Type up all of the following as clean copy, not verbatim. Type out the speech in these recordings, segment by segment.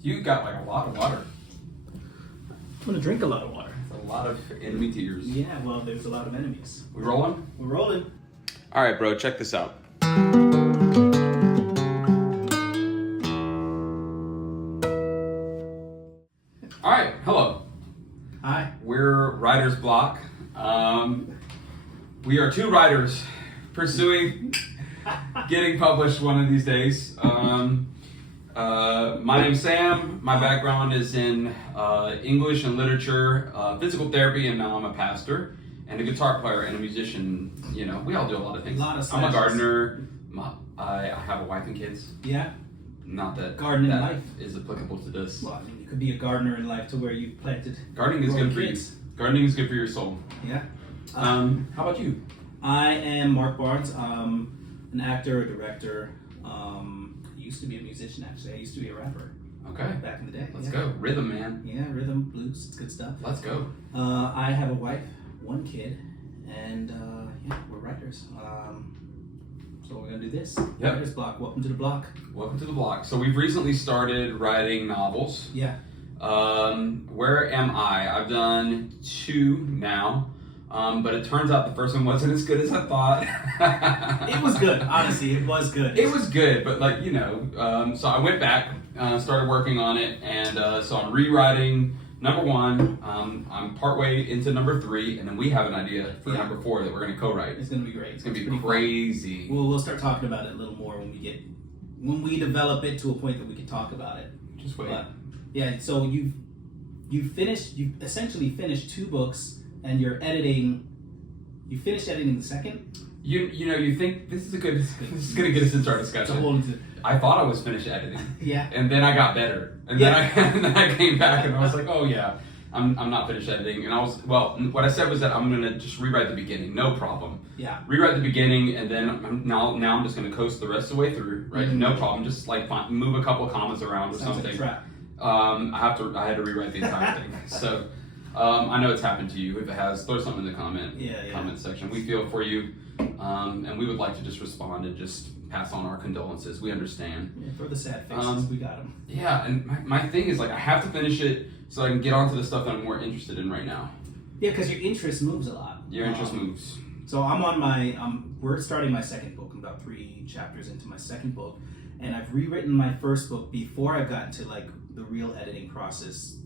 You got like a lot of water. I'm gonna drink a lot of water. A lot of enemy tears. Yeah, well, there's a lot of enemies. We rolling? We're rolling. All right, bro. Check this out. All right. Hello. Hi. We're Writer's Block. We are two writers pursuing getting published one of these days. My name's Sam. My background is in English and literature, physical therapy, and now I'm a pastor and a guitar player and a musician. You know, we all do a lot of things. I'm a gardener. I have a wife and kids. Yeah. Not that Gardening that life is applicable to this. Well, I mean, you could be a gardener in life to where you've planted. Gardening is good for you. Gardening is good for your soul. Yeah. How about you? I am Mark Barnes. An actor, a director. I used to be a musician, actually. I used to be a rapper. Okay. Back in the day. Let's go. Rhythm, man. Yeah, rhythm, blues, it's good stuff. Let's go. I have a wife, one kid, and yeah, we're writers. So we're gonna do this. Yep. Writer's Block. Welcome to the block. Welcome to the block. So we've recently started writing novels. Yeah. Where am I? I've done 2 now. But it turns out the first one wasn't as good as I thought. It was good, honestly. It was good. It was good, but like, you know, so I went back, started working on it, and so I'm rewriting number 1. I'm partway into number 3, and then we have an idea for number 4 that we're going to co-write. It's going to be great. It's going to be crazy. We'll start talking about it a little more when we develop it to a point that we can talk about it. Just wait. But, yeah, so you essentially finished 2 books. And you finished editing the second? You think this is gonna get us into our discussion. I thought I was finished editing. Yeah. And then I got better. And then I came back and I was like, oh yeah, I'm not finished editing. And what I said was that I'm gonna just rewrite the beginning, no problem. Yeah. Rewrite the beginning, and then now I'm just gonna coast the rest of the way through, right? Mm-hmm. No problem. Just like move a couple of commas around or something. Like a trap. I had to rewrite the entire thing. So. I know it's happened to you. If it has, throw something in the comment section. We feel for you, and we would like to just respond and just pass on our condolences. We understand. Yeah, throw the sad faces. We got them. Yeah, and my thing is like I have to finish it so I can get onto the stuff that I'm more interested in right now. Yeah, because your interest moves a lot. Your interest moves. So I'm on my. We're starting my second book. I'm about 3 chapters into my second book, and I've rewritten my first book before I got into like the real editing process.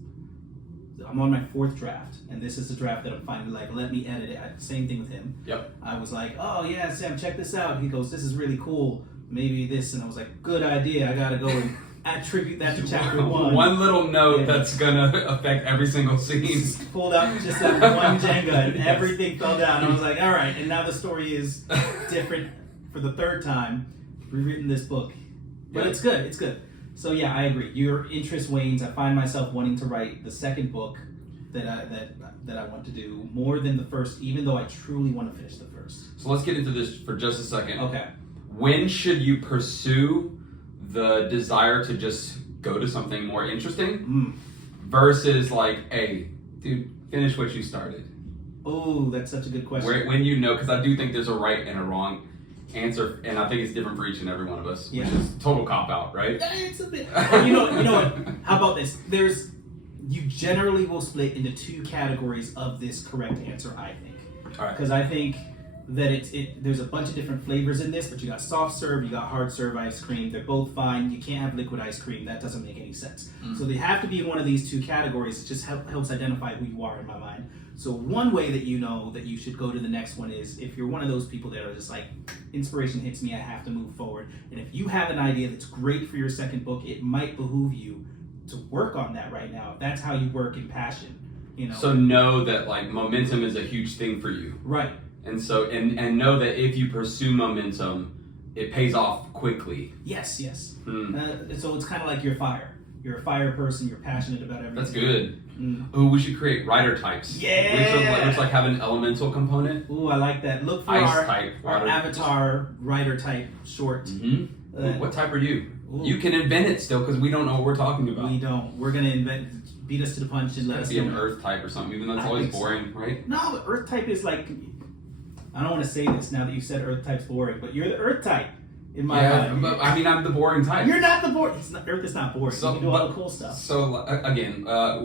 I'm on my 4th draft, and this is the draft that I'm finally like, let me edit it. Same thing with him. Yep. I was like, oh yeah, Sam, check this out. He goes, this is really cool. Maybe this, and I was like, good idea. I gotta go and attribute that to chapter 1. One little note that's gonna affect every single scene. Just pulled out just that one Jenga, and everything fell down. I was like, all right, and now the story is different for the 3rd time. Rewritten this book, but it's good. It's good. So yeah, I agree. Your interest wanes. I find myself wanting to write the second book that I want to do more than the first, even though I truly want to finish the first. So let's get into this for just a second. Okay. When should you pursue the desire to just go to something more interesting versus like, hey, dude, finish what you started? Oh, that's such a good question. When you know, because I do think there's a right and a wrong answer, and I think it's different for each and every one of us, which is total cop-out, right? It's a bit. You know what? How about this? You generally will split into 2 categories of this correct answer, I think. All right. Because I think that there's a bunch of different flavors in this, but you got soft serve, you got hard serve ice cream. They're both fine. You can't have liquid ice cream. That doesn't make any sense. So they have to be in one of these 2 categories. It just helps identify who you are in my mind. So one way that you know that you should go to the next one is if you're one of those people that are just like, inspiration hits me, I have to move forward. And if you have an idea that's great for your second book, it might behoove you to work on that right now. If that's how you work in passion, you know. So know that like momentum is a huge thing for you. Right. And so and know that if you pursue momentum, it pays off quickly. Yes. So it's kind of like your fire. You're a fire person. You're passionate about everything. That's good. Ooh, we should create writer types. Yeah. Which like have an elemental component. Ooh, I like that. Look for Ice type, our avatar writer type short. Ooh, what type are you? Ooh. You can invent it still because we don't know what we're talking about. We don't. We're gonna beat us to the punch and let us be an earth type or something, even though it's always boring, right? No, but earth type is like, I don't want to say this now that you said earth type's boring, but you're the earth type. in my mind. But I mean, I'm the boring type. You're not the boring. Earth is not boring. So, you can do all the cool stuff. So again,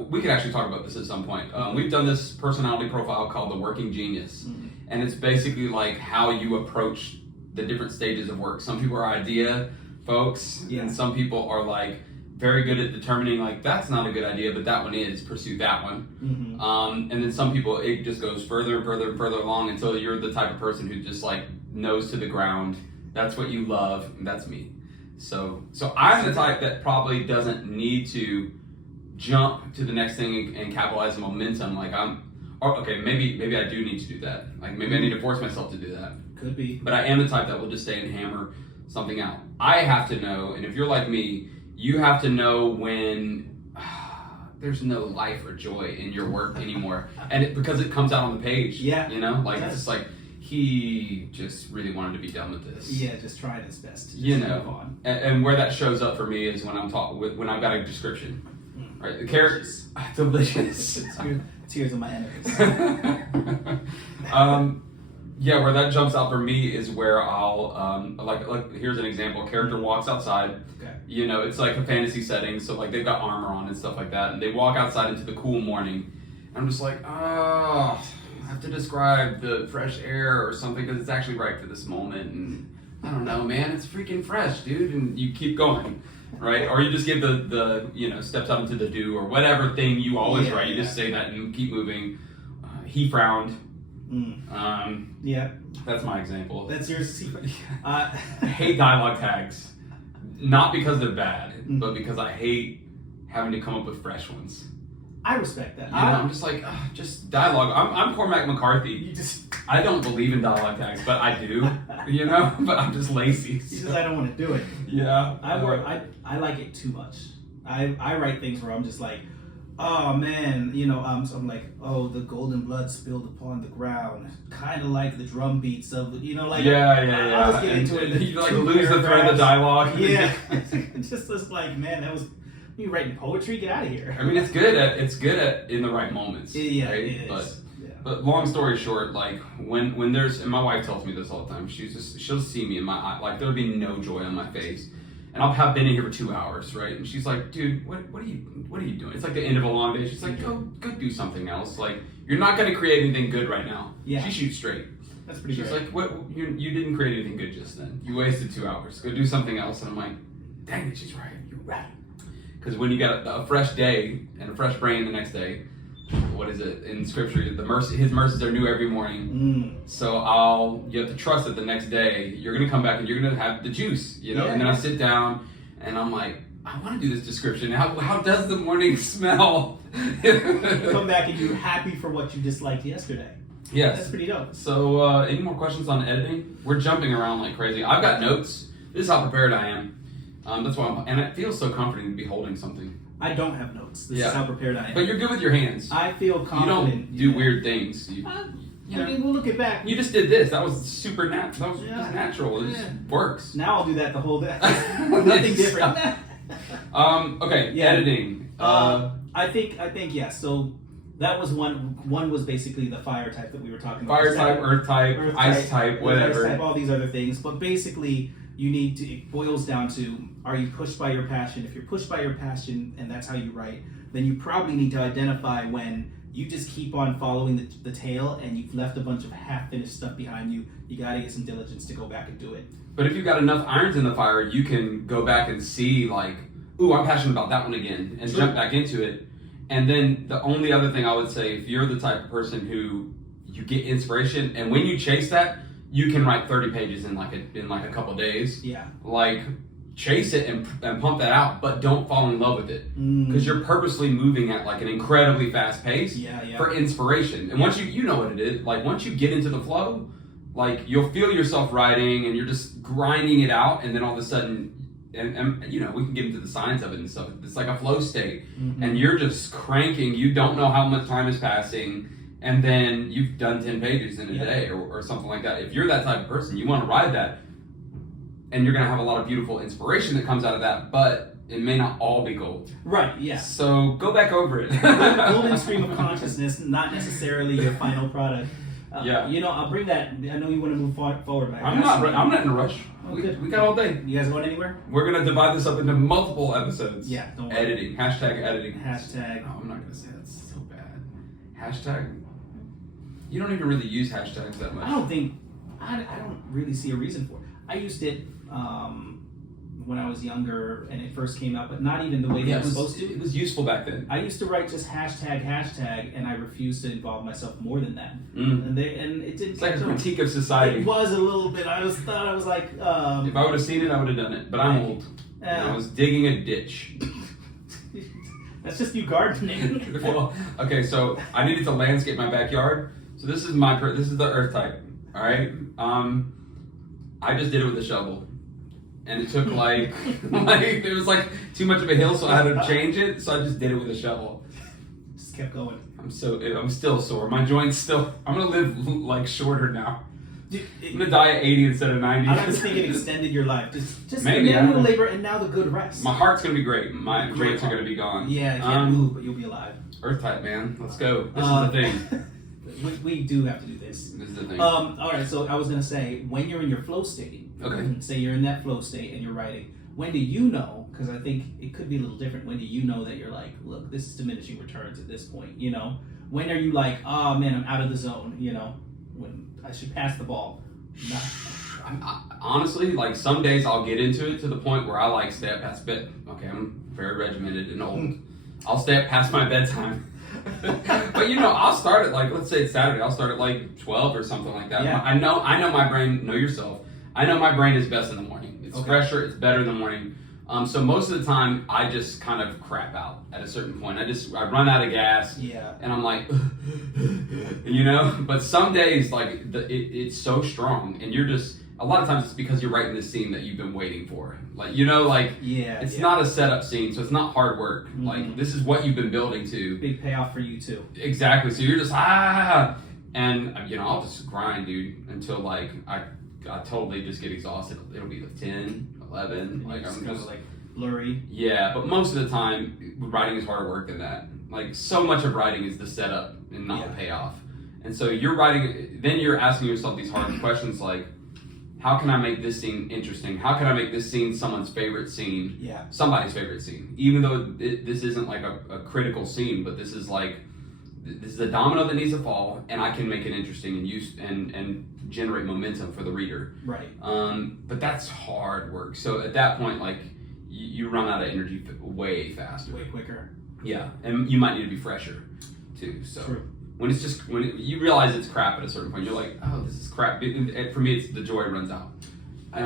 we could actually talk about this at some point. We've done this personality profile called the Working Genius, and it's basically like how you approach the different stages of work. Some people are idea folks, and some people are like very good at determining like that's not a good idea, but that one is, pursue that one. And then some people, it just goes further and further and further along until you're the type of person who just like nose to the ground. That's what you love, and that's me. So I'm the type that probably doesn't need to jump to the next thing and capitalize on momentum. Like maybe I do need to do that. Like maybe I need to force myself to do that. Could be. But I am the type that will just stay and hammer something out. I have to know, and if you're like me, you have to know when there's no life or joy in your work anymore, and because it comes out on the page. Yeah. You know, like it's just like he just really wanted to be done with this. Yeah, just trying his best to you move know, on. And where that shows up for me is when I'm when I've got a description. Right, the characters, delicious. Tears of my enemies. Yeah, where that jumps out for me is where I'll like here's an example. A character walks outside. Okay. You know, it's like a fantasy setting, so like they've got armor on and stuff like that, and they walk outside into the cool morning. And I'm just like, oh, I have to describe the fresh air or something because it's actually right for this moment, and I don't know, man, it's freaking fresh, dude, and you keep going, right? Or you just give the steps out into the dew or whatever thing you always write. You just say that and keep moving. He frowned. Yeah, that's my example. That's yours. I hate dialogue tags, not because they're bad, but because I hate having to come up with fresh ones. I respect that. You know, I'm just like, just dialogue. I'm Cormac McCarthy. I don't believe in dialogue tags, but I do. You know, but I'm just lazy. Because I don't want to do it. Yeah. I like it too much. I write things where I'm just like, oh man, so I'm like, oh, the golden blood spilled upon the ground, kind of like the drum beats of, like. Yeah. I was getting into it. You like lose the thread of the dialogue. Yeah. just like, man, that was. You writing poetry? Get out of here. I mean, it's good at in the right moments. Yeah, right? it is. But long story short, like when there's, and my wife tells me this all the time. She'll see me in my eye, like there'll be no joy on my face, and I'll have been in here for 2 hours, right? And she's like, dude, what are you doing? It's like the end of a long day. She's like, go do something else. Like you're not going to create anything good right now. Yeah. She shoots straight. That's pretty. She's great. like, what? You didn't create anything good just then. You wasted 2 hours. Go do something else. And I'm like, dang it, she's right. You're right. Because when you got a fresh day and a fresh brain the next day, what is it in Scripture? His mercies are new every morning. So you have to trust that the next day you're gonna come back and you're gonna have the juice, And then I sit down and I'm like, I want to do this description. How does the morning smell? You come back and you're happy for what you disliked yesterday. Yes, that's pretty dope. So, any more questions on editing? We're jumping around like crazy. I've got notes. This is how prepared I am. That's why and it feels so comforting to be holding something. I don't have notes. This is how prepared I am. But you're good with your hands. I feel confident. You don't do weird things. I mean, we'll look it back. You just did this. That was super natural. That was just natural. It just works. Now I'll do that the whole day. Nothing different. Okay. Editing. I think yeah. So that was one. One was basically the fire type that we were talking about. Fire type, earth type, ice type, whatever. Ice type, all these other things. But basically, it boils down to, are you pushed by your passion? If you're pushed by your passion and that's how you write, then you probably need to identify when you just keep on following the tail and you've left a bunch of half-finished stuff behind you. You got to get some diligence to go back and do it. But if you've got enough irons in the fire, you can go back and see like, ooh, I'm passionate about that one again, and jump back into it. And then the only other thing I would say, if you're the type of person who you get inspiration, and when you chase that, you can write 30 pages in like a couple days. Yeah. Like, chase it and pump that out, but don't fall in love with it. Because you're purposely moving at like an incredibly fast pace for inspiration. And once you know what it is, like once you get into the flow, like you'll feel yourself writing and you're just grinding it out, and then all of a sudden, and we can get into the science of it and stuff. It's like a flow state, and you're just cranking. You don't know how much time is passing. And then you've done 10 pages in a day or something like that. If you're that type of person, you want to ride that, and you're going to have a lot of beautiful inspiration that comes out of that, but it may not all be gold. Right, yeah. So go back over it. Golden stream of consciousness, not necessarily your final product. Yeah. You know, I'll bring that. I know you want to move forward. But I'm not in a rush. Oh, we good. got all day. You guys going anywhere? We're gonna divide this up into multiple episodes. Yeah. Don't worry. Editing. Hashtag editing. Hashtag. No, I'm not gonna say that's so bad. Hashtag. You don't even really use hashtags that much. I don't really see a reason for it. I used it when I was younger and it first came out, but not even the way that it was supposed to. It was useful back then. I used to write just hashtag, and I refused to involve myself more than that. Mm. And it didn't. It's like a critique of society. It was a little bit. I was like. If I would have seen it, I would have done it. But I'm old. I was digging a ditch. That's just you gardening. Well, okay, so I needed to landscape my backyard. So this is the earth type. All right. I just did it with a shovel. And it took like it was like too much of a hill, so I had to change it. So I just did it with a shovel. Just kept going. I'm still sore. My joints still. I'm gonna live like shorter now. I'm gonna die at 80 instead of 90. I was thinking extended your life. Just Maybe, manual labor and now the good rest. My heart's gonna be great. My joints are gonna be gone. Yeah, you can't move, but you'll be alive. Earth type, man. Let's go. This is the thing. We do have to do this. This is the thing. All right, so I was gonna say, when you're in your flow state, okay. Say you're in that flow state and you're writing. When do you know? Because I think it could be a little different. When do you know that you're like, look, this is diminishing returns at this point? You know, when are you like, oh man, I'm out of the zone? You know, when I should pass the ball. Honestly, like some days I'll get into it to the point where I like stay up past bed. Okay, I'm very regimented and old. I'll stay up past my bedtime. But you know, I'll start at like, let's say it's Saturday, I'll start at like 12 or something like that. Yeah. I know my brain, know yourself. I know my brain is best in the morning. It's fresher, it's better in the morning. So most of the time I just kind of crap out at a certain point. I run out of gas. Yeah. And I'm like, you know, but some days like it's so strong and you're just, a lot of times it's because you're writing this scene that you've been waiting for. Like, you know, like it's not a setup scene, so it's not hard work. Mm-hmm. Like this is what you've been building to. Big payoff for you too. Exactly. So you're just and you know, I'll just grind, dude, until like I totally just get exhausted. It'll be like 10, 11. And like I'm just like blurry. Yeah, but most of the time writing is harder work than that. Like so much of writing is the setup and not the payoff. And so you're writing, then you're asking yourself these hard questions like, how can I make this scene interesting? How can I make this scene someone's favorite scene? Yeah. Somebody's favorite scene. Even though this isn't like a critical scene, but this is like, this is a domino that needs to fall, and I can make it interesting and use and generate momentum for the reader. Right. But that's hard work. So at that point, like, you run out of energy way faster. Way quicker. Yeah, and you might need to be fresher, too. So. True. When it's just you realize it's crap at a certain point, you're like, oh, this is crap. For me, it's the joy runs out. I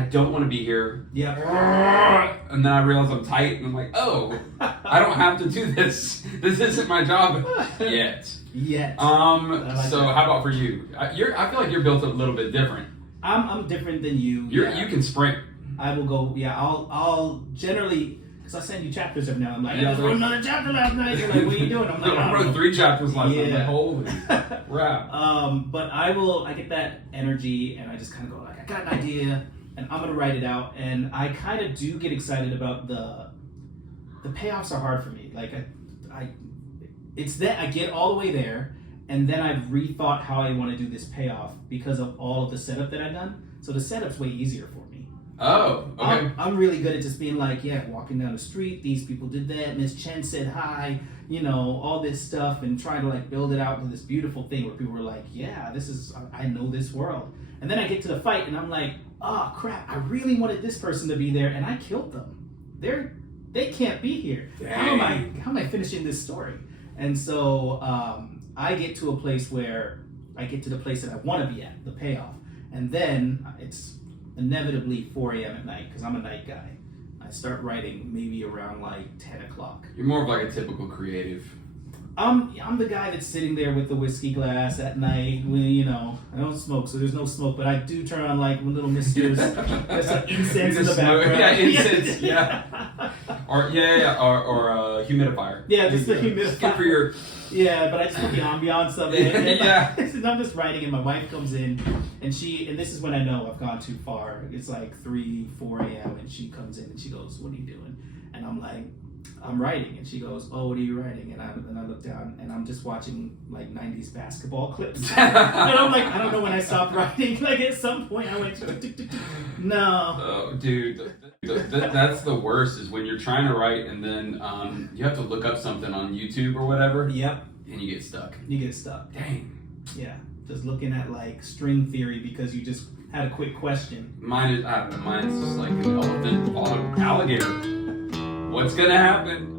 don't want to be here. Yeah. And then I realize I'm tight, and I'm like, oh, I don't have to do this. This isn't my job yet. Yet. So how about for you? I feel like you're built a little bit different. I'm different than you. You can sprint. I will go. Yeah. I'll generally. Because I send you chapters every now and then. I wrote another chapter last night. You're like, what are you doing? I'm like, I wrote 3 chapters last night. I'm like, holy crap. But I get that energy and I just kind of go like, I got an idea and I'm going to write it out. And I kind of do get excited about the payoffs are hard for me. Like it's that I get all the way there and then I've rethought how I want to do this payoff because of all of the setup that I've done. So the setup's way easier for me. Oh, okay. I'm really good at just being like, yeah, walking down the street, these people did that, Miss Chen said hi, you know, all this stuff, and trying to like build it out to this beautiful thing where people were like, yeah, I know this world. And then I get to the fight and I'm like, oh crap, I really wanted this person to be there and I killed them. They can't be here. How am I finishing this story? And so I get to a place where I get to the place that I want to be at, the payoff. And then it's inevitably 4 a.m. at night because I'm a night guy. I start writing maybe around like 10 o'clock. You're more of like a typical creative. I'm the guy that's sitting there with the whiskey glass at night. When, you know, I don't smoke, so there's no smoke, but I do turn on like little misters. There's some incense in the background. Yeah, incense. Yeah. Or humidifier. Yeah, just the humidifier. Good for your. Yeah, but I just put the ambiance of it. Yeah. I'm just writing, and my wife comes in, and this is when I know I've gone too far. It's like 3, 4 a.m., and she comes in and she goes, "What are you doing?" And I'm like, I'm writing, and she goes, "Oh, what are you writing?" And I look down, and I'm just watching like 90s basketball clips, and I'm like, I don't know when I stopped writing. Like at some point, I went, tick, tick, tick, tick. No. Oh, dude, that's the worst. Is when you're trying to write, and then you have to look up something on YouTube or whatever. Yep. And you get stuck. You get stuck. Dang. Yeah. Just looking at like string theory because you just had a quick question. Mine's just like an elephant, alligator. What's gonna happen?